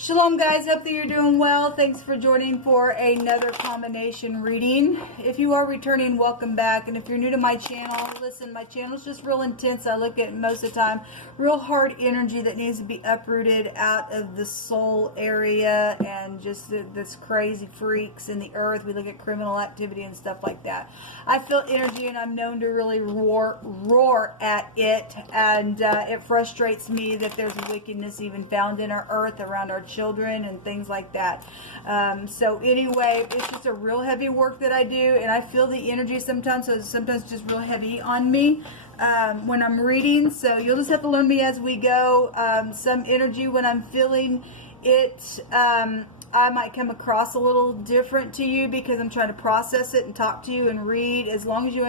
Shalom guys, hope that you're doing well. Thanks for joining for another combination reading. If you are returning, welcome back. And if you're new to my channel, listen, my channel's just real intense. I look at most of the time real hard energy that needs to be uprooted out of the soul area and just this crazy freaks in the earth. We look at criminal activity and stuff like that. I feel energy and I'm known to really roar at it, and it frustrates me that there's wickedness even found in our earth around our children and things like that. So anyway, it's just a real heavy work that I do, and I feel the energy sometimes, so it's sometimes just real heavy on me when I'm reading. So you'll just have to learn me as we go. Some energy when I'm feeling it, I might come across a little different to you because I'm trying to process it and talk to you and read. As long as you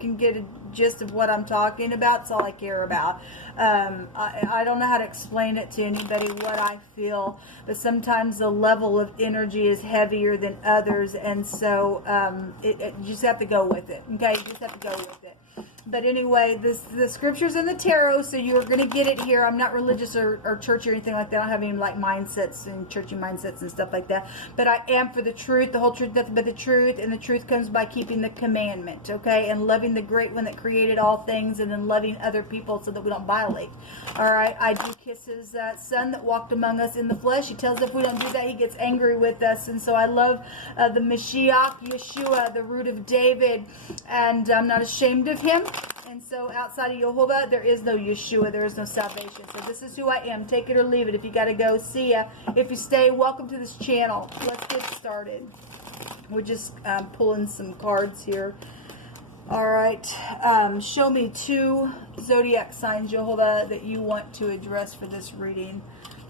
can get a gist of what I'm talking about, that's all I care about. I don't know how to explain it to anybody what I feel, but sometimes the level of energy is heavier than others, and so you just have to go with it. Okay, you just have to go with it. But anyway, the scriptures in the tarot, so you're going to get it here. I'm not religious or churchy or anything like that. I don't have any like mindsets and churchy mindsets and stuff like that. But I am for the truth, the whole truth, nothing but the truth. And the truth comes by keeping the commandment, okay? And loving the great one that created all things, and then loving other people so that we don't violate. All right, I do kiss his son that walked among us in the flesh. He tells us if we don't do that, he gets angry with us. And so I love the Mashiach, Yeshua, the root of David. And I'm not ashamed of him. And so outside of Jehovah, there is no Yeshua. There is no salvation. So this is who I am. Take it or leave it. If you got to go, see ya. If you stay, welcome to this channel. Let's get started. We're just pulling some cards here. All right. Show me 2 zodiac signs, Jehovah, that you want to address for this reading.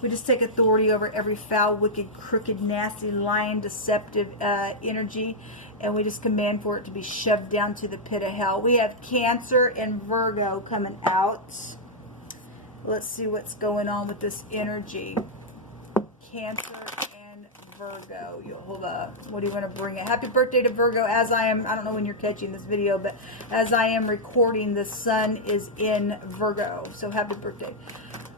We just take authority over every foul, wicked, crooked, nasty, lying, deceptive energy. And we just command for it to be shoved down to the pit of hell. We have Cancer and Virgo coming out. Let's see what's going on with this energy. Cancer and Virgo. Jehovah, what do you want to bring it? Happy birthday to Virgo. As I am, I don't know when you're catching this video, but as I am recording, the sun is in Virgo. So happy birthday.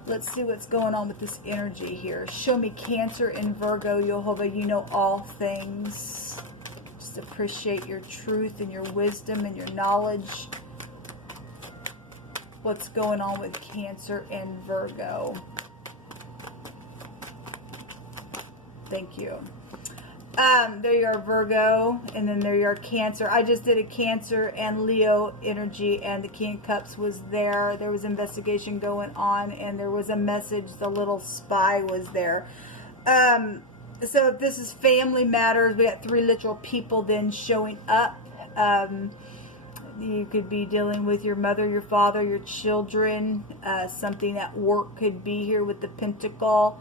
Let's see what's going on with this energy here. Show me Cancer and Virgo, Jehovah. You know all things. Appreciate your truth and your wisdom and your knowledge. What's going on with Cancer and Virgo? Thank you. There you are, Virgo, and then there you are, Cancer. I just did a Cancer and Leo energy, and the King of Cups was there. There was investigation going on, and there was a message. The little spy was there. So if this is family matters, we got 3 literal people then showing up. You could be dealing with your mother, your father, your children. Something at work could be here with the Pentacle.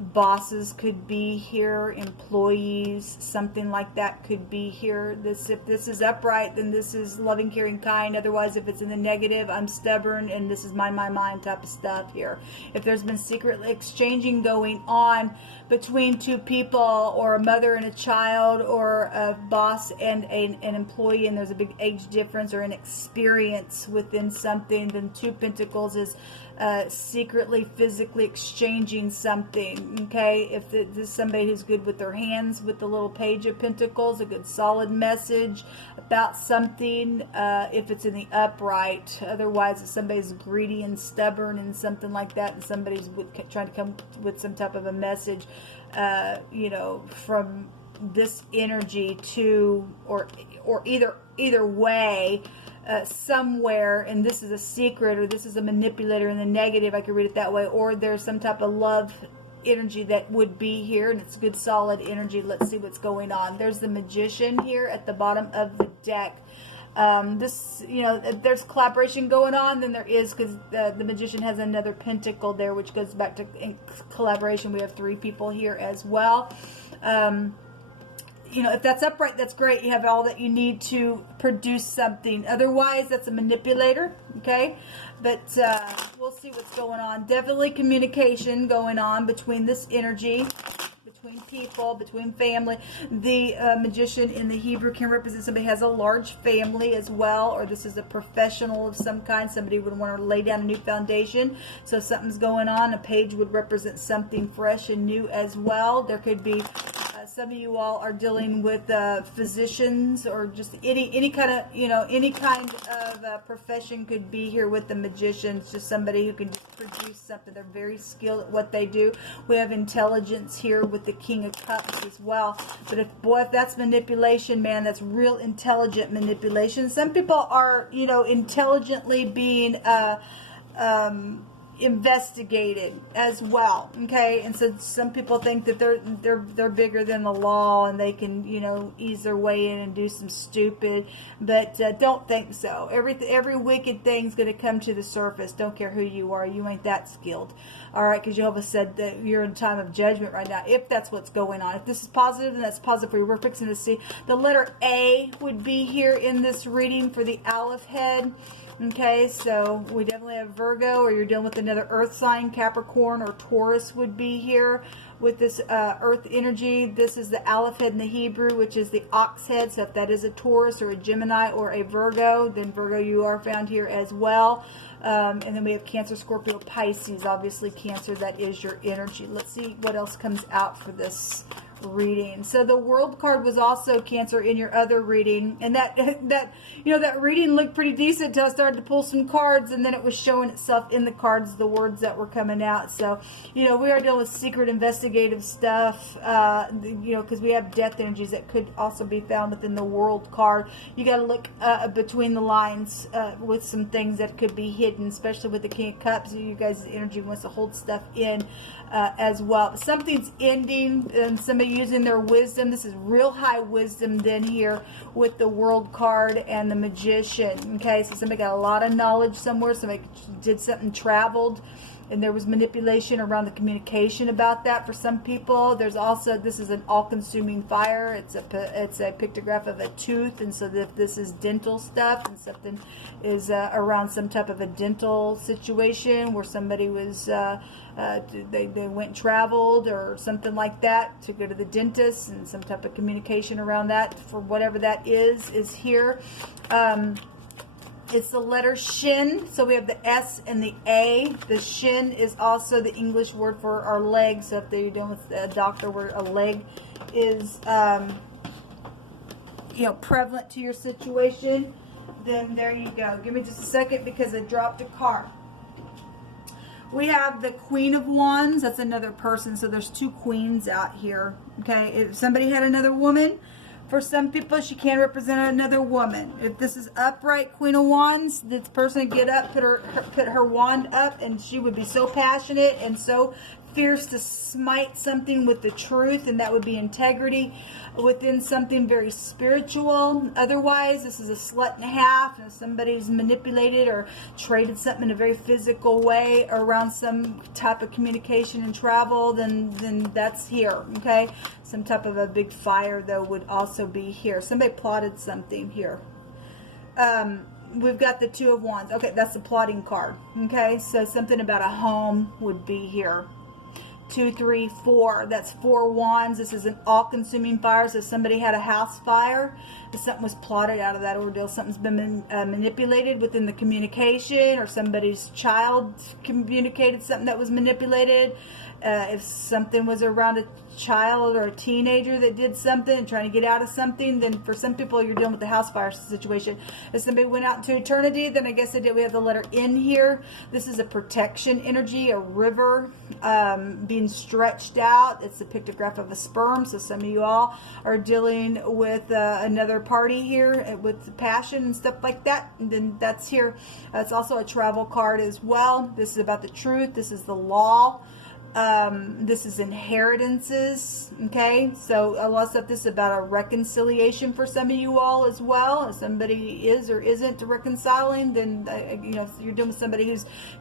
Bosses could be here, employees, something like that could be here. If this is upright, then this is loving, caring, kind. Otherwise, if it's in the negative, I'm stubborn and this is my mind type of stuff here. If there's been secret exchanging going on between 2 people, or a mother and a child, or a boss and an employee, and there's a big age difference or an experience within something, then 2 Pentacles is secretly, physically exchanging something. Okay, if this is somebody who's good with their hands, with the little Page of Pentacles, a good solid message about something, if it's in the upright. Otherwise, if somebody's greedy and stubborn and something like that, and somebody's trying to come with some type of a message, you know, from this energy to, or either way, somewhere, and this is a secret, or this is a manipulator in the negative, I could read it that way, or there's some type of love energy that would be here, and it's good solid energy. Let's see what's going on. There's the Magician here at the bottom of the deck. This, you know, there's collaboration going on, then there is, because the Magician has another pentacle there, which goes back to collaboration. We have 3 people here as well. You know, if that's upright, that's great. You have all that you need to produce something. Otherwise, that's a manipulator, okay? But we'll see what's going on. Definitely communication going on between this energy, between people, between family. The magician in the Hebrew can represent somebody who has a large family as well, or this is a professional of some kind. Somebody would want to lay down a new foundation. So if something's going on, a page would represent something fresh and new as well. There could be some of you all are dealing with physicians, or just any kind of, you know, any kind of profession could be here with the magician. It's just somebody who can just produce something. They're very skilled at what they do. We have intelligence here with the King of Cups as well. But if that's manipulation, man, that's real intelligent manipulation. Some people are, you know, intelligently being investigated as well, okay? And so some people think that they're bigger than the law and they can, you know, ease their way in and do some stupid, but don't think so. Every wicked thing's going to come to the surface. Don't care who you are, you ain't that skilled. All right, because Jehovah said that you're in time of judgment right now, if that's what's going on. If this is positive, then that's positive for you. We're fixing to see the letter A would be here in this reading for the Aleph head. Okay, so we definitely have Virgo, or you're dealing with another earth sign. Capricorn or Taurus would be here with this earth energy. This is the Aleph head in the Hebrew, which is the ox head. So if that is a Taurus or a Gemini or a Virgo, then Virgo, you are found here as well. And then we have Cancer, Scorpio, Pisces. Obviously Cancer, that is your energy. Let's see what else comes out for this reading. So the World card was also Cancer in your other reading, and that you know, that reading looked pretty decent until I started to pull some cards, and then it was showing itself in the cards, the words that were coming out. So, you know, we are dealing with secret investigative stuff, you know, because we have death energies that could also be found within the World card. You got to look between the lines with some things that could be hidden, especially with the King of Cups. You guys' energy wants to hold stuff in as well. Something's ending, and somebody using their wisdom. This is real high wisdom then here with the World card and the Magician. Okay, so somebody got a lot of knowledge somewhere. Somebody did something, traveled, and there was manipulation around the communication about that for some people. There's also, this is an all-consuming fire. It's a pictograph of a tooth, and so that this is dental stuff, and something is around some type of a dental situation where somebody was they went and traveled or something like that to go to the dentist, and some type of communication around that for whatever that is here. It's the letter Shin, so we have the S and the A. The Shin is also the English word for our leg, so if you're dealing with a doctor where a leg is, you know, prevalent to your situation, then there you go. Give me just a second because I dropped a card. We have the Queen of Wands. That's another person, so there's two queens out here. Okay, if somebody had another woman, for some people, she can represent another woman. If this is upright Queen of Wands, this person would get up, put her wand up, and she would be so passionate and so fierce to smite something with the truth, and that would be integrity within something very spiritual. Otherwise, this is a slut and a half, and if somebody's manipulated or traded something in a very physical way around some type of communication and travel, then that's here. Okay, some type of a big fire though would also be here. Somebody plotted something here. We've got the Two of Wands. Okay, that's the plotting card. Okay, so something about a home would be here. 2, 3, 4. That's 4 wands. This is an all-consuming fire. So somebody had a house fire. If something was plotted out of that ordeal, something's been manipulated within the communication, or somebody's child communicated something that was manipulated. If something was around a child or a teenager that did something and trying to get out of something, then for some people you're dealing with the house fire situation. If somebody went out into eternity, then I guess they did. We have the letter N here. This is a protection energy, a river being stretched out. It's a pictograph of a sperm, so some of you all are dealing with another party here with passion and stuff like that, and then that's here. It's also a travel card as well. This is about the truth. This is the law. This is inheritances. Okay, so a lot of stuff. This is about a reconciliation for some of you all as well. If somebody is or isn't reconciling, then you know, if you're dealing with somebody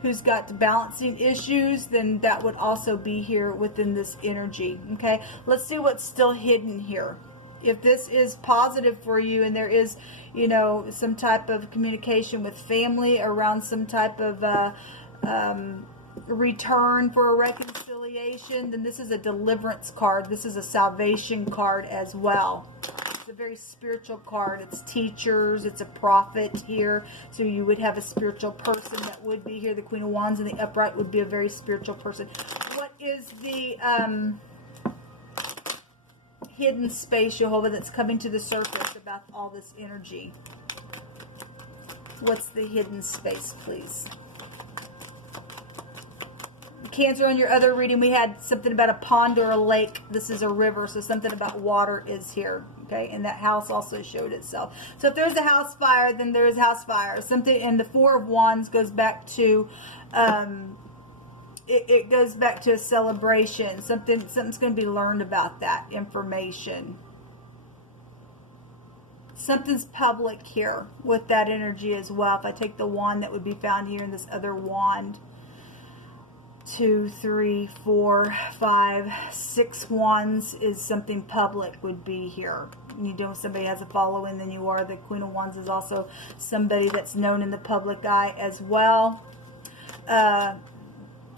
who's got balancing issues, then that would also be here within this energy. Okay, let's see what's still hidden here. If this is positive for you, and there is, you know, some type of communication with family around some type of return for a reconciliation reconciliation, then this is a deliverance card. This is a salvation card as well. It's a very spiritual card. It's teachers. It's a prophet here. So you would have a spiritual person that would be here. The Queen of Wands in the upright would be a very spiritual person. What is the hidden space, Jehovah, that's coming to the surface about all this energy? What's the hidden space, please? Cancer, on your other reading, we had something about a pond or a lake. This is a river, so something about water is here. Okay, and that house also showed itself. So if there's a house fire, then there is house fire. Something, and the Four of Wands goes back to, it goes back to a celebration. Something's going to be learned about that information. Something's public here with that energy as well. If I take the wand that would be found here in this other wand, 2, 3, 4, 5, 6 wands is something public would be here. You know, somebody has a following, then you are. The Queen of Wands is also somebody that's known in the public eye as well.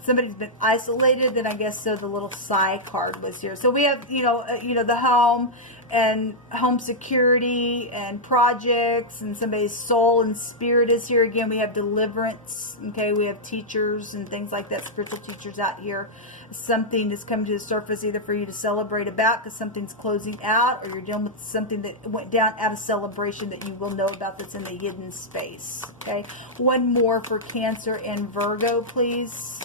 Somebody's been isolated, then I guess so. The little Sigh card was here. So we have, the home and home security and projects, and somebody's soul and spirit is here. Again, we have deliverance. Okay, we have teachers and things like that, spiritual teachers out here. Something that's coming to the surface either for you to celebrate about because something's closing out, or you're dealing with something that went down out of celebration that you will know about that's in the hidden space. Okay, one more for Cancer and Virgo, please.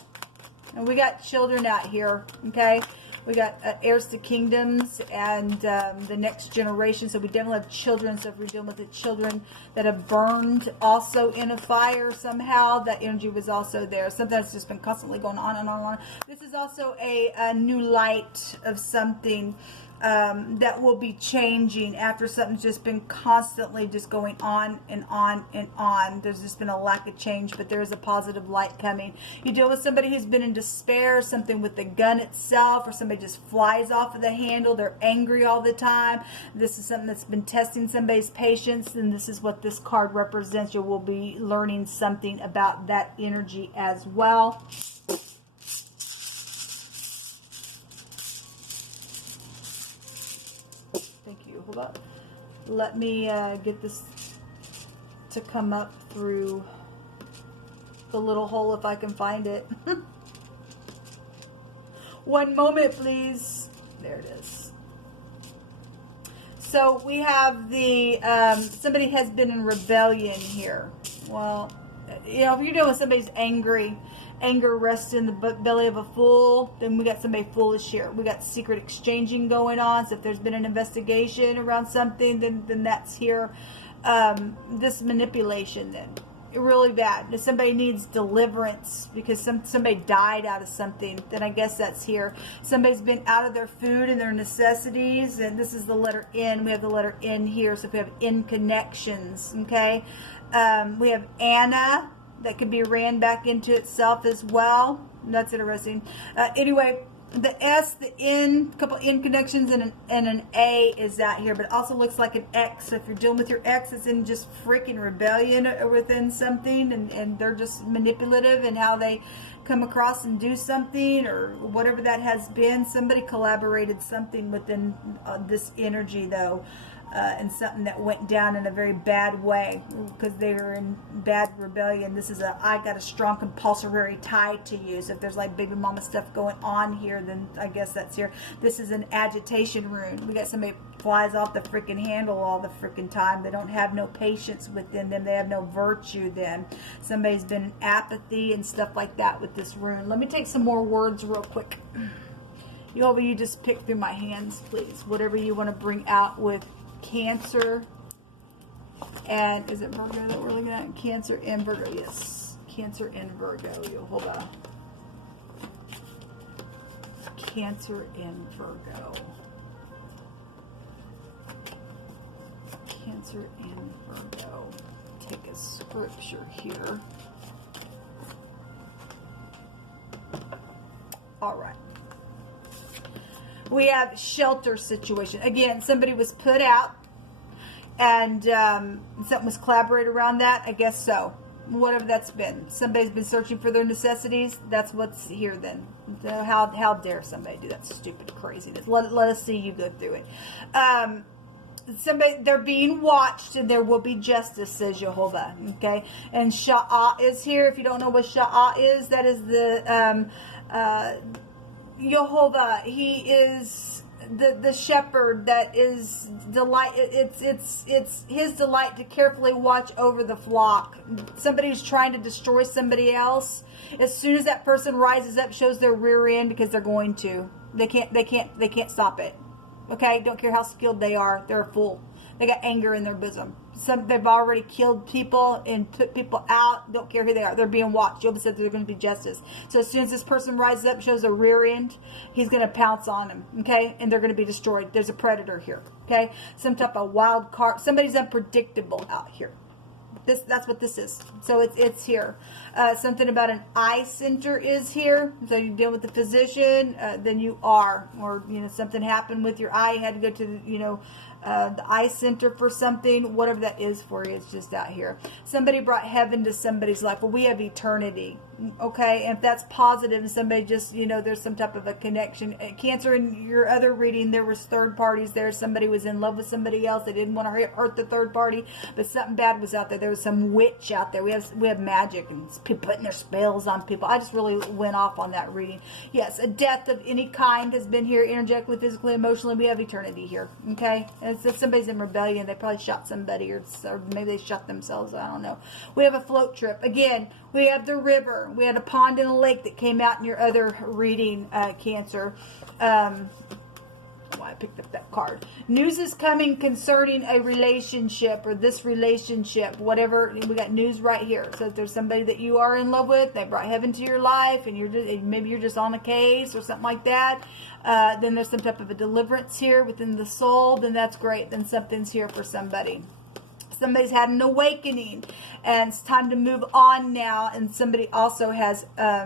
And we got children out here, okay? We got heirs to kingdoms and the next generation. So we definitely have children. So if we're dealing with the children that have burned also in a fire somehow, that energy was also there. Something that's just been constantly going on and on and on. This is also a new light of something that will be changing after something's just been constantly just going on and on and on. There's just been a lack of change, but there is a positive light coming. You deal with somebody who's been in despair, something with the gun itself, or somebody just flies off of the handle. They're angry all the time. This is something that's been testing somebody's patience, and this is what this card represents. You will be learning something about that energy as well. Hold up. Let me get this to come up through the little hole if I can find it. One moment, please. There it is. So we have the somebody has been in rebellion here. Well, if you're dealing with somebody's angry, anger rests in the belly of a fool, then we got somebody foolish here. We got secret exchanging going on. So if there's been an investigation around something, then that's here. This manipulation, then really bad. If somebody needs deliverance because somebody died out of something, then I guess that's here. Somebody's been out of their food and their necessities, and this is the letter N. We have the letter N here. So if we have N connections, okay. We have Anna. That could be ran back into itself as well. That's interesting. Anyway, the S, the N, a couple N connections, and an A is that here. But it also looks like an X. So if you're dealing with your X, it's in just freaking rebellion within something. And they're just manipulative in how they come across and do something or whatever that has been. Somebody collaborated something within this energy, though. And something that went down in a very bad way because they were in bad rebellion. This is I got a strong compulsory tie to you. So if there's like baby mama stuff going on here, then I guess that's here. This is an agitation rune. We got somebody flies off the freaking handle all the freaking time. They don't have no patience within them. They have no virtue then. Somebody's been in apathy and stuff like that with this rune. Let me take some more words real quick. You just pick through my hands, please. Whatever you want to bring out with Cancer, and is it Virgo that we're looking at? Cancer and Virgo, yes. Cancer and Virgo. Hold on. Cancer and Virgo. Cancer and Virgo. Take a scripture here. All right. We have shelter situation. Again, somebody was put out and something was collaborated around that. I guess so. whatever that's been. Somebody's been searching for their necessities. That's what's here then. So how dare somebody do that stupid craziness? Let us see you go through it. Somebody, they're being watched, and there will be justice, says Jehovah. Okay, and Sha'ah is here. If you don't know what Sha'ah is, that is the Jehovah. He is the shepherd that is delight. It's his delight to carefully watch over the flock. Somebody who's trying to destroy somebody else, as soon as that person rises up, shows their rear end, because they're going to. They can't stop it. Okay, don't care how skilled they are. They're a fool. They got anger in their bosom. They've already killed people and put people out. Don't care who they are. They're being watched. Job said there's going to be justice. So as soon as this person rises up, shows a rear end, he's going to pounce on them. Okay, and they're going to be destroyed. There's a predator here. Okay, some type of wild card. Somebody's unpredictable out here. That's what this is. So it's here. Something about an eye center is here. So you deal with the physician, then you are, or something happened with your eye. You had to go to the eye center for something. Whatever that is for you, it's just out here. Somebody brought heaven to somebody's life. Well, we have eternity. Okay, and if that's positive, and somebody just there's some type of a connection. Cancer, in your other reading, there was third parties there. Somebody was in love with somebody else. They didn't want to hurt the third party, but something bad was out there. There was some witch out there. We have magic and people putting their spells on people. I just really went off on that reading. Yes, a death of any kind has been here, energetically, physically, emotionally. We have eternity here. Okay, and if somebody's in rebellion, they probably shot somebody, or maybe they shot themselves. I don't know. We have a float trip again. We have the river. We had a pond and a lake that came out in your other reading, Cancer. Why I picked up that card. News is coming concerning a relationship, or this relationship, whatever. We got news right here. So if there's somebody that you are in love with, they brought heaven to your life, and maybe you're just on a case or something like that. Then there's some type of a deliverance here within the soul. Then that's great. Then something's here for somebody. Somebody's had an awakening, and it's time to move on now. And somebody also has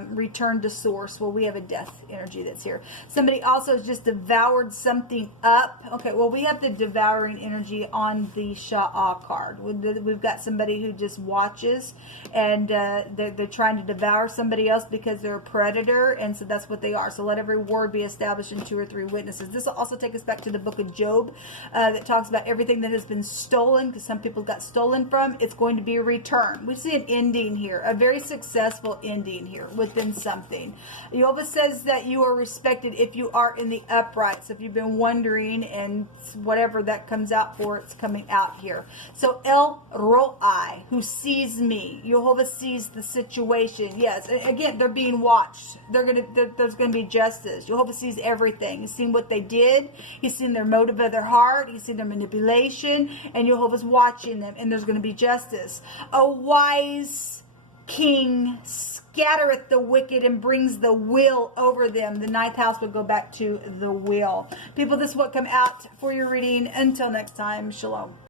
returned to source. Well, we have a death energy that's here. Somebody also has just devoured something up. Okay, well, we have the devouring energy on the Sha'ah card. We've got somebody who just watches, and they're trying to devour somebody else because they're a predator, and so that's what they are. So let every word be established in 2 or 3 witnesses. This will also take us back to the book of Job, that talks about everything that has been stolen, because some people got stolen from. It's going to be a return. We see an ending here, a very successful ending here within something. Jehovah says that you are respected if you are in the upright. So if you've been wondering, and whatever that comes out for, it's coming out here. So El Roi, who sees me, Jehovah sees the situation. Yes, again, they're being watched. There's going to be justice. Jehovah sees everything. He's seen what they did. He's seen their motive of their heart. He's seen their manipulation, and Jehovah's watching them, and there's going to be justice. A wise king scattereth the wicked and brings the will over them. The 9th house would go back to the will. People, this is what come out for your reading. Until next time, shalom.